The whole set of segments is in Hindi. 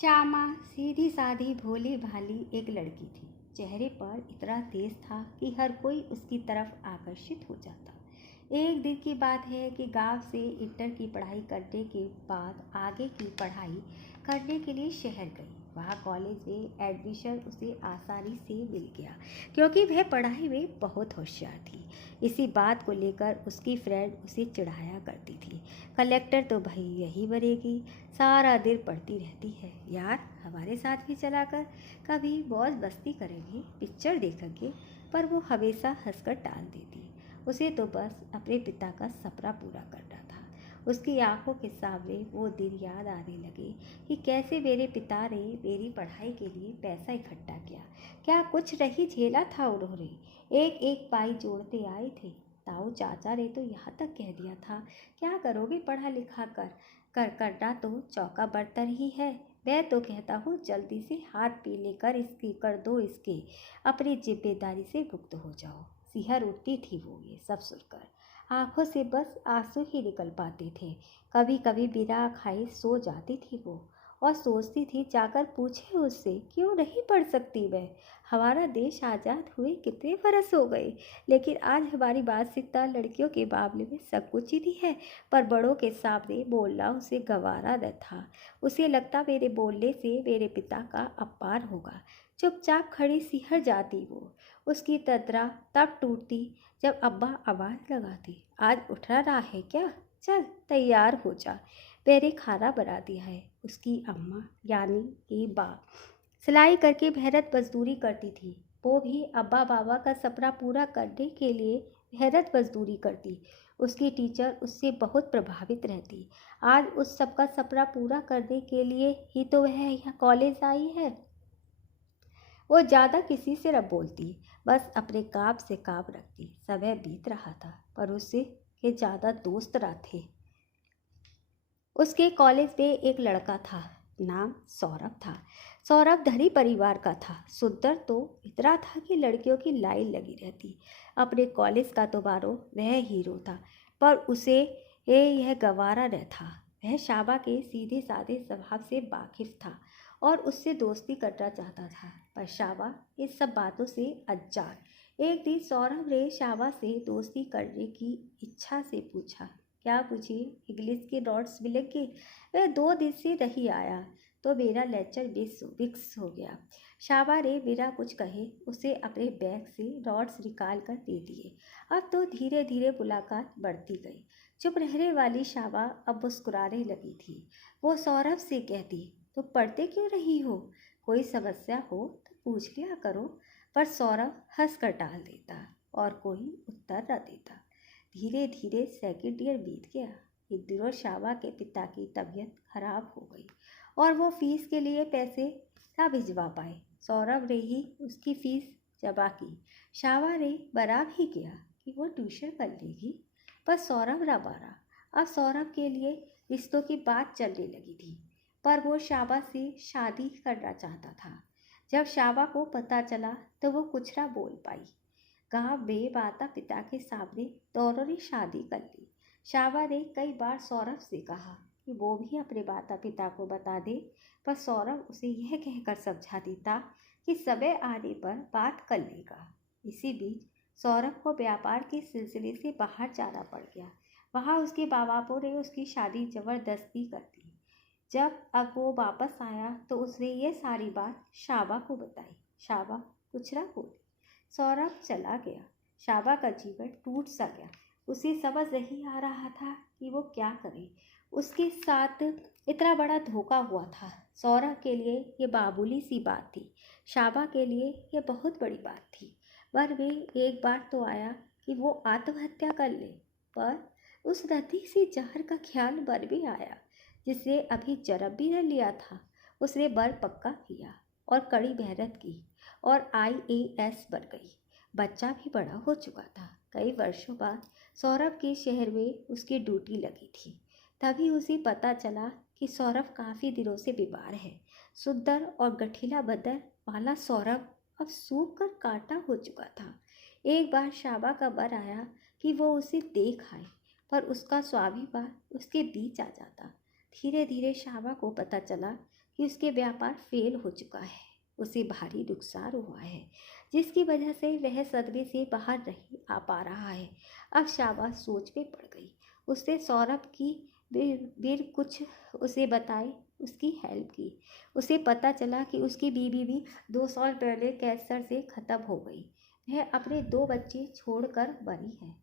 श्यामा सीधी सादी भोली भाली एक लड़की थी। चेहरे पर इतना तेज था कि हर कोई उसकी तरफ आकर्षित हो जाता। एक दिन की बात है कि गांव से इंटर की पढ़ाई करने के बाद आगे की पढ़ाई करने के लिए शहर गई। वहाँ कॉलेज में एडमिशन उसे आसानी से मिल गया क्योंकि वह पढ़ाई में बहुत होशियार थी। इसी बात को लेकर उसकी फ्रेंड उसे चिढ़ाया करती थी, कलेक्टर तो भाई यही बनेगी, सारा दिन पढ़ती रहती है। यार हमारे साथ भी चला कर, कभी मौज मस्ती करेंगे, पिक्चर देखेंगे। पर वो हमेशा हंसकर टाल देती। उसे तो बस अपने पिता का सपना पूरा करना था। उसकी आंखों के सामने वो दिन याद आने लगे कि कैसे मेरे पिता ने मेरी पढ़ाई के लिए पैसा इकट्ठा किया। क्या कुछ नहीं झेला था उन्होंने, एक एक पाई जोड़ते आए थे। ताऊ चाचा ने तो यहाँ तक कह दिया था, क्या करोगे पढ़ा लिखा कर करना तो चौका बर्तन ही है। मैं तो कहता हूँ जल्दी से हाथ पी लेकर इसकी कर दो, इसके अपनी जिम्मेदारी से मुक्त हो जाओ। सिहर उठती थी वो ये सब सुनकर, आंखों से बस आंसू ही निकल पाते थे। कभी कभी बिना खाए सो जाती थी वो और सोचती थी जाकर पूछे उससे, क्यों नहीं पढ़ सकती मैं। हमारा देश आज़ाद हुए कितने बरस हो गए, लेकिन आज हमारी मानसिकता लड़कियों के मामले में संकुचित है। पर बड़ों के सामने बोलना उसे गंवारा न था। उसे लगता मेरे बोलने से मेरे पिता का अपमान होगा। चुपचाप खड़ी सिहर जाती वो। उसकी तद्रा तब टूटती जब अब्बा आवाज़ लगाती, आज उठ रहा है क्या, चल तैयार हो जा, मैंने खाना बना दिया है। उसकी अम्मा यानी कि बाप सिलाई करके मेहनत मजदूरी करती थी। वो भी अब्बा बाबा का सपना पूरा करने के लिए मेहनत मजदूरी करती। उसकी टीचर उससे बहुत प्रभावित रहती। आज उस सबका सपना पूरा करने के लिए ही तो वह यहाँ कॉलेज आई है। वो ज़्यादा किसी से न बोलती, बस अपने काम से काम रखती। समय बीत रहा था पर उससे के ज़्यादा दोस्त न थे। उसके कॉलेज में एक लड़का था, नाम सौरभ था। सौरभ धनी परिवार का था, सुंदर तो इतना था कि लड़कियों की लाइन लगी रहती। अपने कॉलेज का तो मानो वह हीरो था, पर उसे यह गंवारा न था। वह शाबा के सीधे साधे स्वभाव से वाकिफ था और उससे दोस्ती करना चाहता था, पर शाबा इस सब बातों से अनजान। एक दिन सौरभ ने शाबा से दोस्ती करने की इच्छा से पूछा, क्या मुझे इंग्लिश के नोट्स मिलेंगे? वह 2 दिन से नहीं आया तो मेरा लेक्चर मिक्स हो गया। शाबा ने बिना कुछ कहे उसे अपने बैग से नोट्स निकाल कर दे दिए। अब तो धीरे धीरे मुलाकात बढ़ती गई। चुप रहने वाली शाबा अब मुस्कुराने लगी थी। वो सौरभ से कहती, तो पढ़ते क्यों नहीं हो? कोई समस्या हो तो पूछ लिया करो। पर सौरभ हंस कर टाल देता और कोई उत्तर न देता। धीरे धीरे सेकंड ईयर बीत गया। एक दिन शाबा के पिता की तबीयत खराब हो गई और वो फीस के लिए पैसे ना भिजवा पाए। सौरभ ने ही उसकी फीस जमा की। शाबा ने बना भी किया कि वो ट्यूशन कर लेगी, पर सौरभ ना माना। अब सौरभ के लिए रिश्तों की बात चलने लगी थी, पर वो शाबा से शादी करना चाहता था। जब शाबा को पता चला तो वो कुछ ना बोल पाई। गांव में माता पिता के सामने दोनों ने शादी कर ली। शाबा ने कई बार सौरभ से कहा कि वो भी अपने माता पिता को बता दे, पर सौरभ उसे यह कहकर समझा देता कि समय आने पर बात कर लेगा। इसी बीच सौरभ को व्यापार के सिलसिले से बाहर जाना पड़ गया। वहाँ उसके माँ बापों ने उसकी शादी जबरदस्ती कर दी। जब अब वो वापस आया तो उसने ये सारी बात शाबा को बताई। शाबा कुछ ना बोली। सौरभ चला गया। शाबा का जीवन टूट सा गया। उसे समझ नहीं आ रहा था कि वो क्या करे। उसके साथ इतना बड़ा धोखा हुआ था। सौरभ के लिए ये मामूली सी बात थी, शाबा के लिए ये बहुत बड़ी बात थी। मन में एक बार तो आया कि वो आत्महत्या कर ले, पर उस नदी सी जहर का ख्याल मन में आया जिसे अभी जन्म भी न लिया था। उसने बल पक्का किया और कड़ी मेहनत की और IAS बन गई। बच्चा भी बड़ा हो चुका था। कई वर्षों बाद सौरभ के शहर में उसकी ड्यूटी लगी थी। तभी उसे पता चला कि सौरभ काफ़ी दिनों से बीमार है। सुंदर और गठीला बदन वाला सौरभ अब सूख कर कांटा हो चुका था। एक बार शाबा का मन आया कि वो उसे देख आए, पर उसका स्वाभिमान उसके बीच आ जाता। धीरे धीरे शाबा को पता चला कि उसके व्यापार फेल हो चुका है, उसे भारी नुकसान हुआ है, जिसकी वजह से वह सदमे से बाहर नहीं आ पा रहा है। अब शाबा सोच में पड़ गई। उसने सौरभ की बिन कुछ उसे बताए उसकी हेल्प की। उसे पता चला कि उसकी बीवी भी 2 साल पहले कैंसर से ख़त्म हो गई। वह अपने 2 बच्चे छोड़कर मरी है।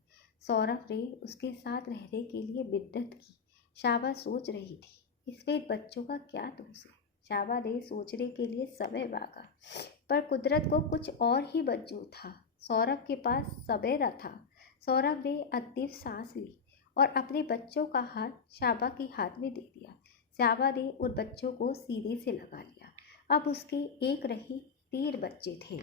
सौरभ ने उसके साथ रहने के लिए मिन्नत की। शाबा सोच रही थी, इसमें बच्चों का क्या दोष है। शाबा ने सोचने के लिए समय मांगा, पर कुदरत को कुछ और ही मंजूर था। सौरभ के पास समय न था। सौरभ ने अंतिम सांस ली और अपने बच्चों का हाथ शाबा के हाथ में दे दिया। शाबा ने उन बच्चों को सीने से लगा लिया। अब उसके एक नहीं 3 बच्चे थे।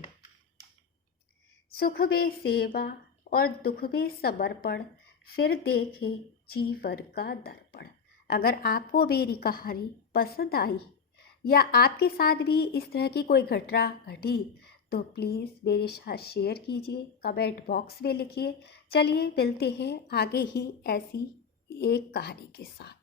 सुख में सेवा और दुख में समर्पण, फिर देखे जीवन का दर्पण। अगर आपको मेरी कहानी पसंद आई या आपके साथ भी इस तरह की कोई घटना घटी तो प्लीज़ मेरे साथ शेयर कीजिए, कमेंट बॉक्स में लिखिए। चलिए मिलते हैं आगे ही ऐसी एक कहानी के साथ।